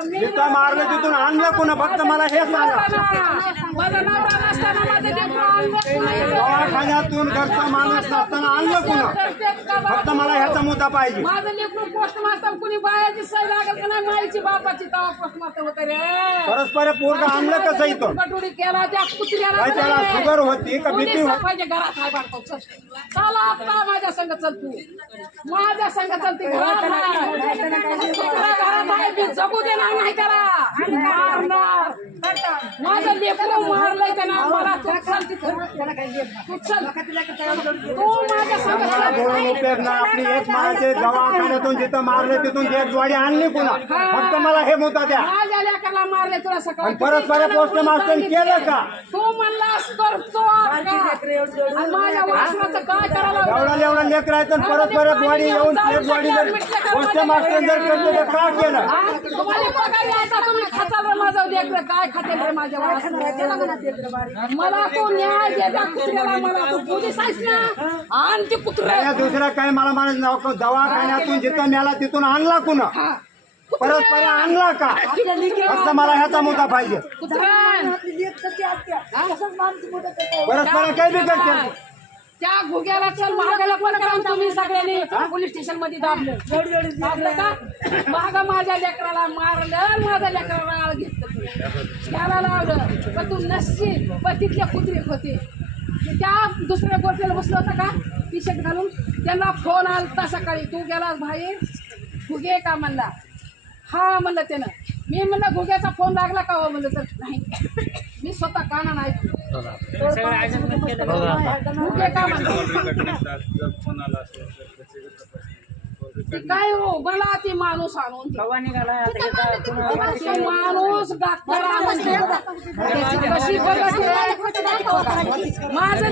जिथं मारलं तिथून आणलं पुन्हा फक्त मला हे सांगा. दवाखान्यातून घरचा माणूस नसताना आणलं पुन्हा फक्त मला ह्याचा मुद्दा पाहिजे. माझं लेकरू पोस्ट मास्तर कुणी बायाची सही लागल का नाही? माईची बापाची तवा पोस्ट मास्तर होतं रे. परस्पर पोरग आणलं कसं इथं कटोरी केला त्या कुत्र्याला काय त्याला. शुगर होती का कोणी घरात चल. आता माझ्या संग चल तू. माझ्या संग चल ती घरात हाय. कुत्रा घरात आहे मी जगू देणार नाही त्याला मारणार. माझं लेकरं मारलंय त्याला मला तू माझ्या आपली एक दवाखान्यातून जिथं मारले तिथून एक जोडी आणली पुन्हा. फक्त मला हे मुद्दा द्या. लेकाला मारले तुला सकाळी? आणि परस्पर पोस्ट मास्टर केलं का? तू म्हणलास करतो का? आणि माझ्या वासनाचं काय करायला एवढा एवढा लेकर आहे तर परस्पर बॉडी येऊन एक बॉडी जर पोस्ट मास्टर जर केलं तर का केलं? हा? तुम्हाला पगार यायचा तुम्ही खाचाल रे माझं लेकरं. काय खातेल रे माझ्या वासनाला? मला तू न्याय दे त्या कुत्र्याला मला तू पोलीस आहेस ना. आण ते कुत्रे. या दुसरं काय मला दवाखान्यातून जिथं मेला तिथून आणला पुन्हा परस्पर आणला का? फक्त मला ह्याचा मुद्दा पाहिजे. कुत्र्यान. परस्पर काही बी करते त्या घुग्याला चल महागाला पण करा आणि तुम्ही सगळ्यांनी. पोलीस स्टेशनमध्ये दाबलं दाबलं का? महागा माझ्या लेकराला मारलं माझ्या लेकराला आळ घेतलं. त्याला लावलं. पण तू नसशील पण तिथले कुत्रे होते. त्या दुसऱ्या गोष्टीला बसलं होतं का? टी शर्ट घालून. त्यांना फोन आलता सकाळी. तू गेला बाहेर? घुगे का म्हणला? हा म्हणलं त्यानं. मी म्हणलं घुग्याचा फोन लागला का हो? म्हणलं तर नाही. मी स्वतः काना नाही का म्हणलं? ते काय हो? मला ते माणूस आणून माणूस डॉक्टर आणून. कशी बघत? माझं